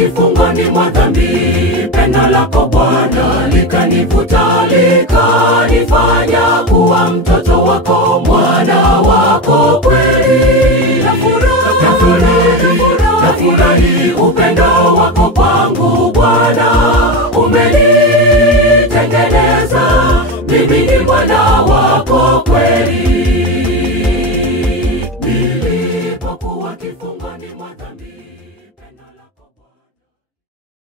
kifungoni mwa dhambi, pendo lako Bwana likanivuta, likanifanya kuwa mtoto wako, mwana wako kweli. Nafurahi upendo wako kwangu Bwana, umenitengeneza, mimi ni mwana wako kweli.